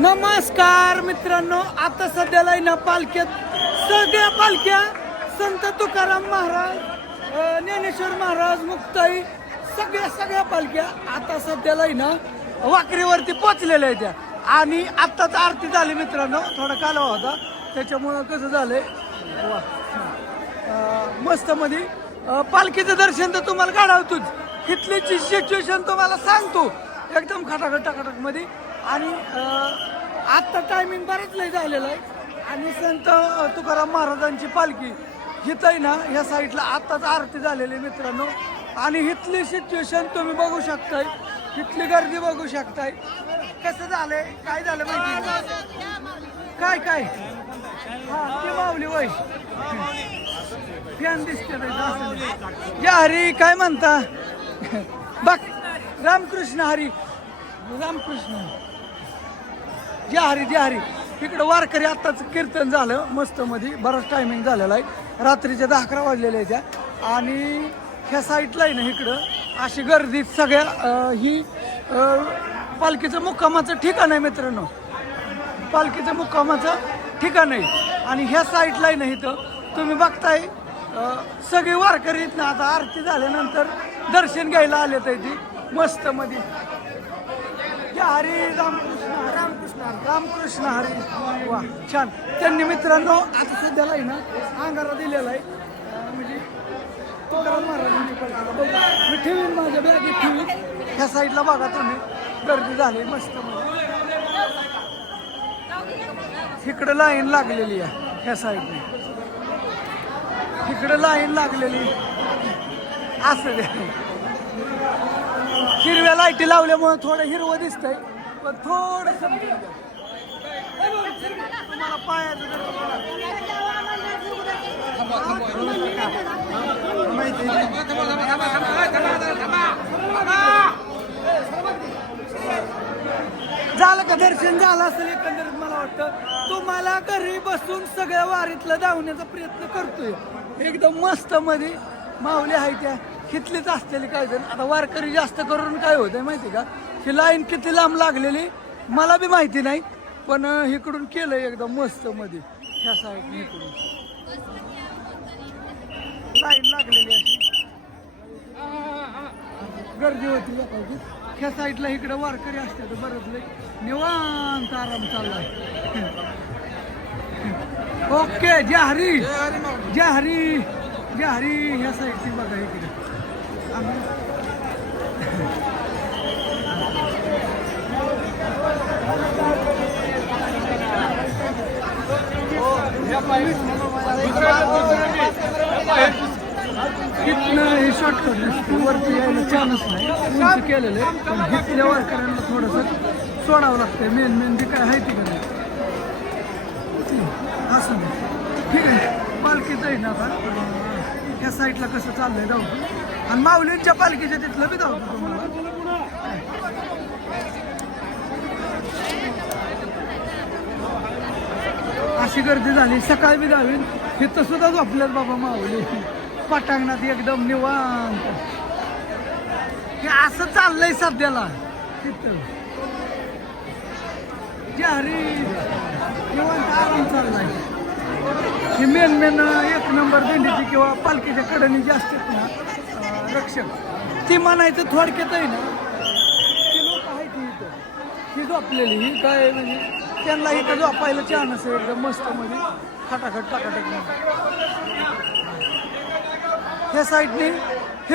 नमस्कार मित्रांनो आता सध्याला ना पालख्यात सगळ्या पालख्या संत तुकाराम महाराज ज्ञानेश्वर महाराज मुक्ताई सगळ्या सगळ्या पालख्या आता सध्याला ना वाकरीवरती पोचलेल्या आहेत त्या. आणि आत्ताच आरती झाली मित्रांनो थोडा कालवा होता. त्याच्यामुळं कसं झालंय वा मस्त मध्ये पालखीचं दर्शन तर तुम्हाला काढावतोच. इथलीची सिच्युएशन तुम्हाला सांगतो. एकदम खटाखट टकाटकमध्ये आणि आत्ता टायमिंग बरंच लय झालेलं आहे. आणि संत तुकाराम महाराजांची पालखी हिथं आहे ना ह्या साईडला आत्ताच आरती झालेली आहे मित्रांनो. आणि इथली सिच्युएशन तुम्ही बघू शकताय. इथली गर्दी बघू शकताय. कसं झालंय? काय झालं माहिती काय काय? हा ती माऊली वय. फॅन दिसते या हरी काय म्हणता? बघ रामकृष्ण हरी. रामकृष्ण. जय हरी जय हरी. इकडं वारकरी आत्ताच कीर्तन झालं. मस्त मध्ये बराच टायमिंग झालेला आहे. रात्रीच्या दहा अकरा वाजलेल्या आहेत त्या आणि ह्या साईडला आहे ना इकडं अशी गर्दी सगळ्या ही पालखीचं मुक्कामाचं ठिकाण आहे मित्रांनो. पालखीचं मुक्कामाचं ठिकाण आहे. आणि ह्या साईडला आहे ना इथं तुम्ही बघताय सगळे वारकरी ना आता आरती झाल्यानंतर दर्शन घ्यायला आले तर ती. मस्त मध्ये हरी रामकृष्ण रामकृष्ण हरी. वा छान. त्यांनी मित्रांनो आता सध्याला आहे ना अंगारा दिलेला आहे. म्हणजे तुकाराम महाराजांनी पालखीला बघा. मी ठेवीन माझ्या बॅगेत ठेवीन. ह्या साईडला बघा तुम्ही. गर्दी झाली मस्त इकडं लाईन लागलेली आहे ह्या साईडने. इकडं लाईन लागलेली. असं हिरव्या लाईटी लावल्यामुळे थोडं हिरवं दिसतंय पण थोडंसं तुम्हाला पायाचं जर झालं का? दर्शन झालं असेल एकंदरीत मला वाटतं. तुम्हाला घरी बसून सगळ्या वारीतलं धावण्याचा प्रयत्न करतोय. एकदम मस्त मध्ये माऊली आहे त्या. हिथलीच असलेली काय जण. आता वारकरी जास्त करून काय होतंय माहिती का? ही लाईन किती लांब लागलेली मला बी माहिती नाही. पण इकडून केलं एकदम मस्त मध्ये. ह्या साईडने इकडून. लाईन लागलेली अशी. गर्दी होती लोकांची. ह्या साईडला इकडे वारकरी असतात बरंच लय निवांत आराम चाललाय ओके जय हरी जय हरी जय हरी ह्या साईडची बघा इकडे. आम्ही- इथनं हे शॉर्टकट नसते वरती यायला चान्स नाही. उंच केलेलं आहे. पण घेतल्या वारकऱ्यांना थोडंसं सोडावं लागतंय. मेन मेन जे काय आहे ती नाही असं नाही. ठीक आहे. पालखीचं आहे ना आता. या साईडला कसं चाललंय जाऊ. आणि माऊलींच्या पालखीच्या तिथलं बी जाऊ तुम्हाला. अशी गर्दी झाली. सकाळी बी जावी. इथं सुद्धा झोपल्यात बाबा माऊली. पटांगणात एकदम निवांत. हे असं चाललंय सध्याला. तिथं. हरी निवांत आराम चाललाय. हे मेन मेन एक नंबर दिंडीची किंवा पालखीच्या कडणी जी आहेत ना रक्षक. ती म्हणायचं थोडक्यात आहे ना ती लोक आहेत ही इथं. झोपलेली ही काय म्हणजे त्यांना इथं झोपायला चान्स आहे एकदम मस्त मध्ये खटाखट टाकाटक. ह्या साईडने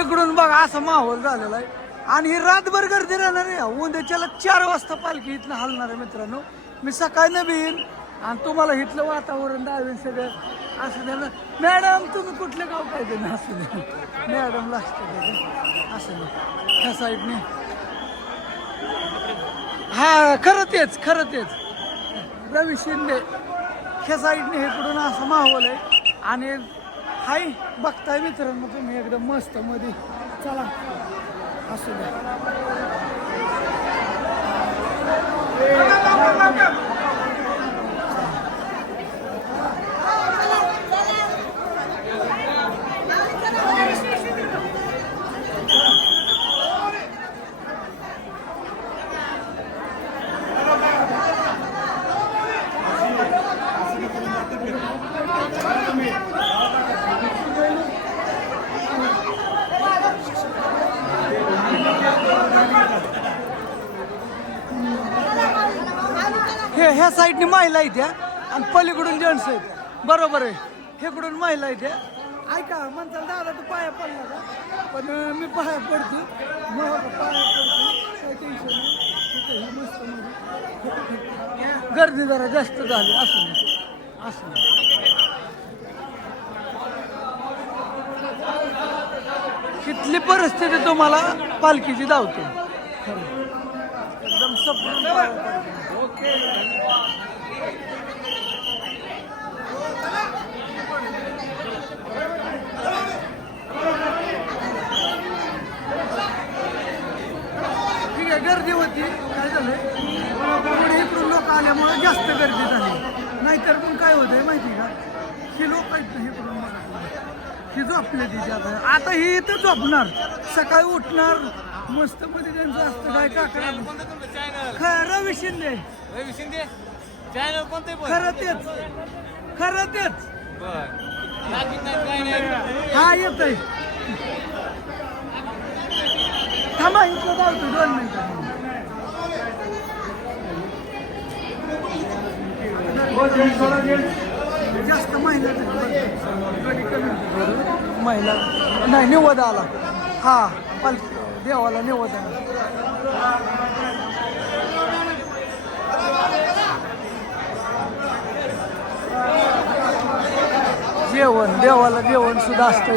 इकडून बघा असं माहोल झालेला आहे. आणि ही रातभर गर्दी राहणार आहे. उद्याच्याला चार वाजता पालखी इथनं हलणार आहे मित्रांनो. मी सकाळी बी येईन आणि तुम्हाला इथलं वातावरण दावेन सगळं. असं द्या मॅडम तुम्ही कुठले गाव काय देणं असं द्या मॅडम लागतं असं द्या ह्या साईडने. हा खरं तेच खरं तेच. रवी शिंदे. ह्या साईडने इकडून असं माहोल आहे. आणि हाय बघताय मित्रांनो तुम्ही एकदम मस्त मध्ये. चला. असू द्या हे ह्या साईडनी महिला येत्या आणि पलीकडून जेंट्स आहेत. बरोबर आहे. हेकडून महिला आहेत ऐका म्हणतात दादा तू पाया पडला का? पण मी पाया पडतो. मग पाया पडतो. काही टेन्शन नाही. मस्त गर्दी जरा जास्त झाली. असं असं तिथली परिस्थिती तुम्हाला पालखीची धावते एकदम सपरून ओके पडतो. ठीक आहे गर्दी होती काय झालंय पुढे इकडून लोक आल्यामुळे जास्त गर्दी झाली नाहीतर पण काय होतंय माहिती का ही ना इकडून ही झोपले तिथे आता. आता ही इथं झोपणार. सकाळी उठणार. मस्त मध्ये त्यांचं असतं काय खरं रवी शिंदे. रवी शिंदे? चॅनल कोणते खरं तेच. खरं तेच. हा येत आहे थांबा इथं जाऊ दोन मिनिटं. जास्त महिला महिला. नाही निवद आला. हा पाल देवाला निवद आला जेवण देवाला जेवण सुद्धा असतं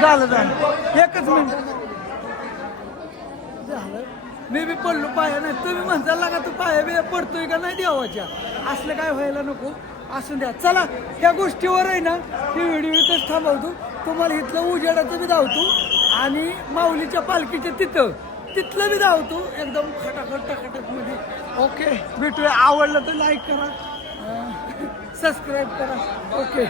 झालं झालं. एकच मिनिट. झालं. मी बी पडलो पाया नाही. तुम्ही म्हणताल का तू पाया बी पडतोय का नाही देवाच्या? असलं काय व्हायला नको. असून द्या. चला त्या गोष्टीवर आहे ना ही व्हिडिओ इथंच थांबवतो. तुम्हाला इथलं उजेडाचं बी धावतो आणि माऊलीच्या पालखीच्या तिथं. तिथलं बी धावतो. एकदम खटाखट टकाटकमध्ये. ओके. भेटूया. आवडलं तर लाईक करा. सबस्क्राईब करा. ओके.